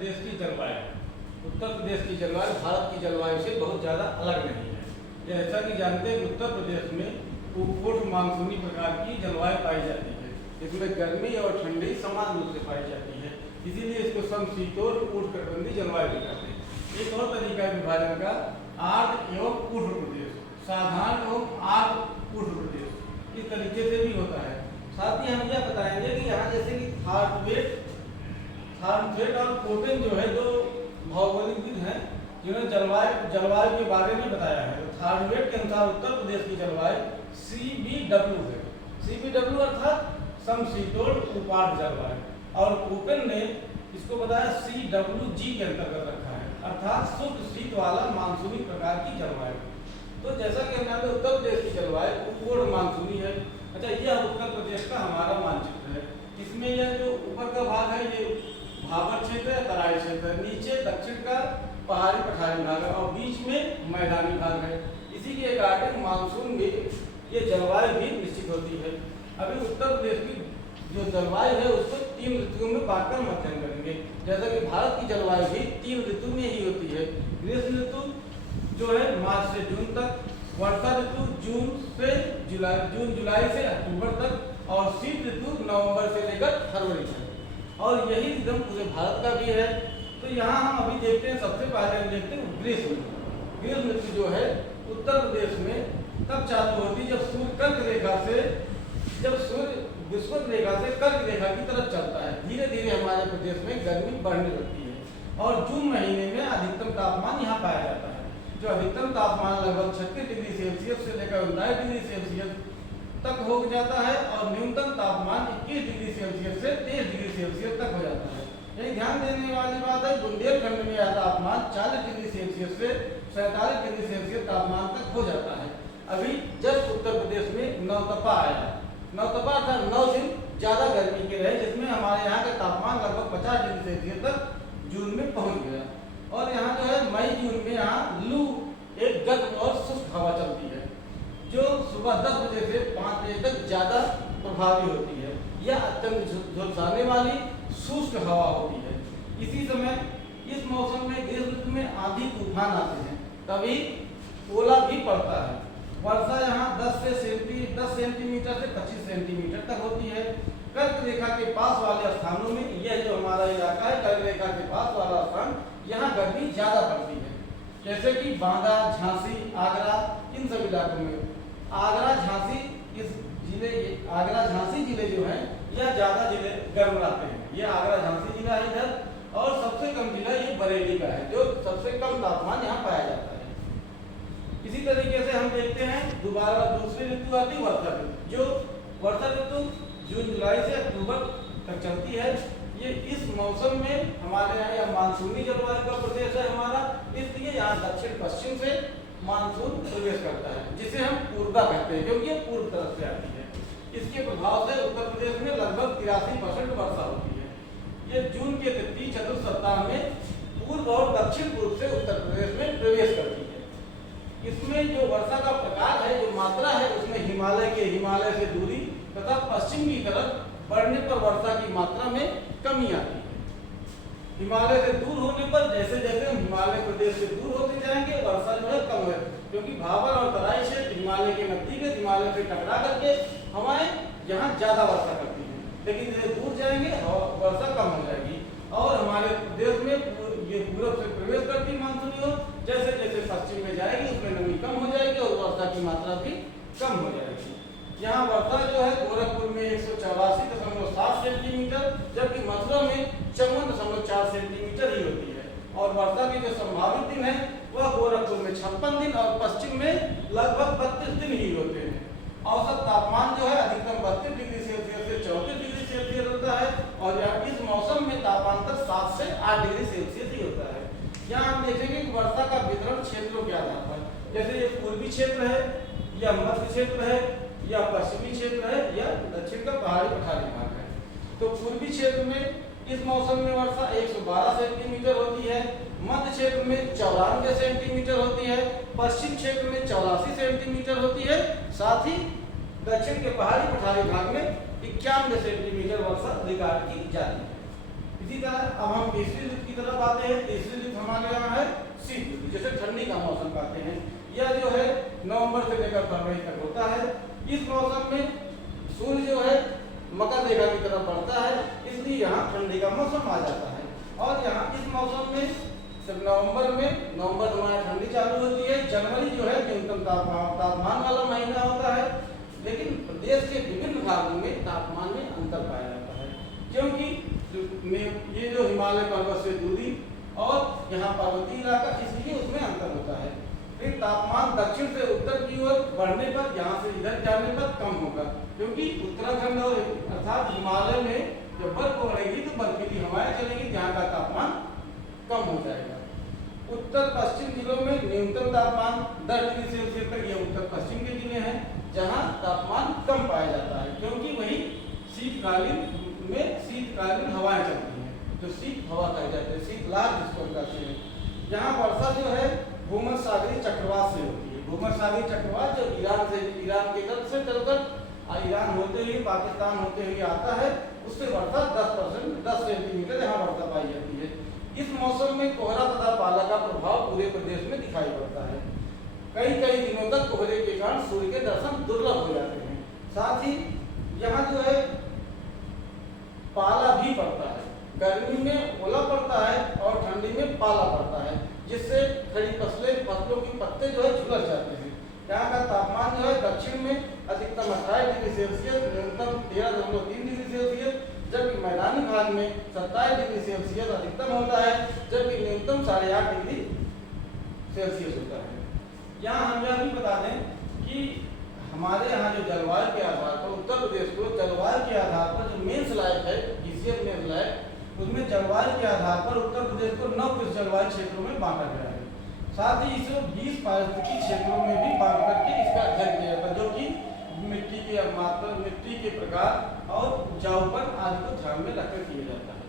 प्रदेश की जलवायु, उत्तर प्रदेश की जलवायु भारत की जलवायु से बहुत ज़्यादा अलग नहीं है। जैसा कि जानते हैं उत्तर प्रदेश में उपोष्ण मानसूनी प्रकार की जलवायु पाई जाती है। इसमें गर्मी और ठंडी समान रूप से पाई जाती है, इसीलिए इसको समशीतोष्ण उष्णकटिबंधीय जलवायु भी कहते हैं। एक और तरीका है विभाजन का, आर्द्र एवं उष्ण प्रदेश, साधारण एवं आर्द्र उष्ण प्रदेश, इस तरीके से भी होता है। साथ ही हम यह बताएंगे कि यहाँ जैसे कि थार्नफेट और कोटेन जो है दो भौगोलिकविद हैं जिन्होंने जलवायु के बारे में बताया है। तो थार्नफेट के अनुसार उत्तर प्रदेश की जलवायु CBW है। CBW अर्थात समशीतोष्ण उपार्द्र जलवायु, और कोपेन ने इसको बताया CWG के अंतर्गत रखा है, अर्थात शुष्क शीत वाला मानसूनी प्रकार की जलवायु। तो जैसा कि हमने उत्तर प्रदेश की जलवायु उपोष्ण मानसूनी है। अच्छा, यह उत्तर प्रदेश का हमारा मानचित्र है। इसमें यह जो ऊपर का भाग है ये भाबर क्षेत्र है, तराई क्षेत्र है, नीचे दक्षिण का पहाड़ी पठारी भाग है और बीच में मैदानी भाग है। इसी के अकॉर्डिंग मानसून में ये जलवायु भी निश्चित होती है। अभी उत्तर प्रदेश की जो जलवायु है उसको 3 ऋतुओं में बांटकर हम अध्ययन करेंगे। जैसा कि भारत की जलवायु भी 3 ऋतु में ही होती है। ग्रीष्म ऋतु जो है मार्च से जून तक, वर्षा ऋतु जून जुलाई से अक्टूबर तक, और शीत ऋतु नवंबर से लेकर फरवरी तक। और यही रिदम पूरे भारत का भी है। तो यहाँ हम अभी देखते हैं, सबसे पहले हम देखते हैं ग्रीष्म ऋतु। ग्रीष्म ऋतु जो है उत्तर प्रदेश में तब चालू होती जब सूर्य कर्क रेखा से विषुवत रेखा से कर्क रेखा की तरफ चलता है। धीरे धीरे हमारे प्रदेश में गर्मी बढ़ने लगती है और जून महीने में अधिकतम तापमान यहाँ पाया जाता है, जो अधिकतम तापमान लगभग 36 डिग्री सेल्सियस से लेकर 29 डिग्री सेल्सियस तक हो जाता है और न्यूनतम तापमान 21 डिग्री सेल्सियस से 23 डिग्री सेल्सियस तक हो जाता है। यही ध्यान देने वाली बात है, बुंदेलखंड में यह तापमान 40 डिग्री सेल्सियस से 47 डिग्री सेल्सियस तापमान तक हो जाता है। अभी जस्ट उत्तर प्रदेश में नवतपा आया। नवतपा था 9 दिन ज़्यादा गर्मी के रहे, जिसमें हमारे यहाँ का तापमान लगभग 50 डिग्री सेल्सियस तक जून में पहुँच गया। और यहाँ जो है मई जून में यहाँ लू एक गर्म और शुष्क हवा चलती है, जो सुबह 10 बजे से 5 बजे तक ज़्यादा प्रभावी होती है। यह अत्यंत झुलसाने वाली शुष्क हवा होती है। इसी समय इस मौसम में ग्रीष्म ऋतु में आंधी तूफान आते हैं, कभी ओला भी पड़ता है। वर्षा यहाँ 10 सेंटीमीटर से 25 सेंटीमीटर तक होती है। कर्क रेखा के पास वाले स्थानों में, यह जो हमारा इलाका है कर्क रेखा के पास वाला स्थान, यहाँ गर्मी ज़्यादा पड़ती है। जैसे कि बांदा, झांसी, आगरा, इन सब इलाकों में आगरा झांसी जिले जो हैं यह ज़्यादा जिले गर्म रहते हैं। ये आगरा झांसी जिला है इधर, और सबसे कम जिला ये बरेली का है, जो सबसे कम तापमान यहाँ पाया जाता है। इसी तरीके से हम देखते हैं दोबारा दूसरी ऋतु आती है वर्षा ऋतु, जो वर्षा ऋतु जून जुलाई से अक्टूबर तक चलती है। ये इस मौसम में हमारे यहाँ यह मानसूनी जलवायु का प्रदेश है हमारा, इसलिए यहाँ दक्षिण पश्चिम से मानसून प्रवेश करता है, जिसे हम पूर्वा कहते हैं, क्योंकि ये पूर्व तरफ से आती है। इसके प्रभाव से उत्तर प्रदेश में लगभग 83% वर्षा होती है। ये जून के तृतीय चतुर्थ सप्ताह में पूर्व और दक्षिण पूर्व से उत्तर प्रदेश में प्रवेश करती है। इसमें जो वर्षा का प्रकार है, जो मात्रा है, उसमें हिमालय से दूरी तथा पश्चिम की तरफ बढ़ने पर वर्षा की मात्रा में कमी आती है। हिमालय से दूर होने पर जैसे जैसे हम हिमालय प्रदेश से दूर होते जाएंगे वर्षा जो है कम है, क्योंकि भाबर और तराई क्षेत्र हिमालय के नजदीक है, हिमालय से टकरा करके हमारे यहाँ ज़्यादा वर्षा करती है। लेकिन जैसे दूर जाएंगे वर्षा कम हो जाएगी और हमारे प्रदेश में ये पूर्व से प्रवेश करती मानसूनी हो, जैसे जैसे पश्चिम में जाएगी उसमें नमी कम हो जाएगी और वर्षा की मात्रा भी कम हो जाएगी। यहाँ वर्षा जो है गोरखपुर में 184.7 सेंटीमीटर, जबकि मथुरा में 54.4 सेंटीमीटर ही होती है। और वर्षा के जो संभावित दिन है वह गोरखपुर में 56 दिन और पश्चिम में लगभग 32 दिन ही होते हैं। औसत तापमान जो है अधिकतम 32 डिग्री सेल्सियस से 34 डिग्री सेल्सियस होता है और यहाँ इस मौसम में तापमान तक 7 से 8 डिग्री सेल्सियस ही होता है। यहाँ हम देखेंगे कि वर्षा का वितरण क्षेत्रों के आधार पर, जैसे ये पूर्वी क्षेत्र है, या मध्य क्षेत्र है, या पश्चिमी क्षेत्र है, या दक्षिण का पहाड़ी पठारी भाग है। तो पूर्वी क्षेत्र में इस मौसम में वर्षा 112 सेंटीमीटर होती है, मध्य क्षेत्र में 94 सेंटीमीटर होती है, पश्चिम क्षेत्र में 84 सेंटीमीटर होती है, साथ ही दक्षिण के पहाड़ी पठारी भाग में 91 सेंटीमीटर वर्षा रिकॉर्ड की जाती है। इसी तरह अब हम तीसरी ऋतु की तरफ आते हैं। तीसरी ऋतु हमारे यहाँ है शीत ऋतु, जैसे ठंडी का मौसम कहते हैं। यह जो है नवंबर से लेकर फरवरी तक होता है। इस मौसम में सूर्य जो है मकर रेखा की तरफ बढ़ता है, इसलिए यहाँ ठंडी का मौसम आ जाता है। और यहाँ इस मौसम में सिर्फ नवंबर हमारा ठंडी चालू होती है। जनवरी जो है न्यूनतम तापमान वाला महीना होता है, लेकिन प्रदेश के विभिन्न भागों में तापमान में अंतर पाया जाता है, क्योंकि ये जो हिमालय पर्वत से दूरी और यहाँ पर्वतीय इलाका, इसलिए उसमें अंतर होता है। फिर तापमान दक्षिण से उत्तर की ओर बढ़ने पर, यहाँ से इधर जाने पर कम होगा, क्योंकि उत्तराखंड और अर्थात हिमालय में जब बर्फ बढ़ेगी तो बर्फीली हवाएं चलेंगी, यहाँ का तापमान कम हो जाएगा। उत्तर पश्चिम जिलों में न्यूनतम तापमान 10 डिग्री सेल्सियस तक, ये उत्तर पश्चिम के जिले हैं जहाँ तापमान कम पाया जाता है, क्योंकि वही शीतकालीन हवाएं चलती हैं, जो शीत हवा कही जाती है, शीतलहर जिसको कहते हैं। यहाँ वर्षा जो है भूमध्य सागरीय चक्रवात से होती है। भूमध्य सागरीय चक्रवात जो ईरान के तट से चलकर ईरान होते हुए पाकिस्तान होते हुए आता है, उससे वर्षा 10 सेंटीमीटर यहाँ वर्षा पाई जाती है। इस मौसम में कोहरा तथा पाला का प्रभाव पूरे प्रदेश में दिखाई पड़ता है। कई दिनों तक कोहरे के कारण सूर्य के दर्शन दुर्लभ हो जाते हैं। साथ ही यहाँ जो है पाला भी पड़ता है, गर्मी में ओला पड़ता है और ठंडी में पाला पड़ता है, जिससे खड़ी फसलों के पत्ते जो है झुलस जाते हैं। यहाँ का तापमान जो है दक्षिण में अधिकतम 28 डिग्री सेल्सियस, न्यूनतम 13.3 डिग्री सेल्सियस, जबकि मैदानी भाग में 27 डिग्री सेल्सियस अधिकतम होता है, जबकि न्यूनतम 8.5 डिग्री सेल्सियस होता है। यहाँ हम यह भी बता दें कि हमारे यहाँ जो जलवायु के आधार पर उत्तर प्रदेश को जलवायु के आधार पर जो मेंस लायक है, GCF मेंस लायक, उसमें जलवायु के आधार पर उत्तर प्रदेश को 9 जलवायु क्षेत्रों में बांटा गया है। साथ ही इसे 20 पारिस्थितिकी क्षेत्रों में भी बांट करके इसका अध्ययन किया जाता है, जो कि मिट्टी की मात्रा, मिट्टी के प्रकार और उपजाऊपन आदि को ध्यान में रखकर किया जाता है।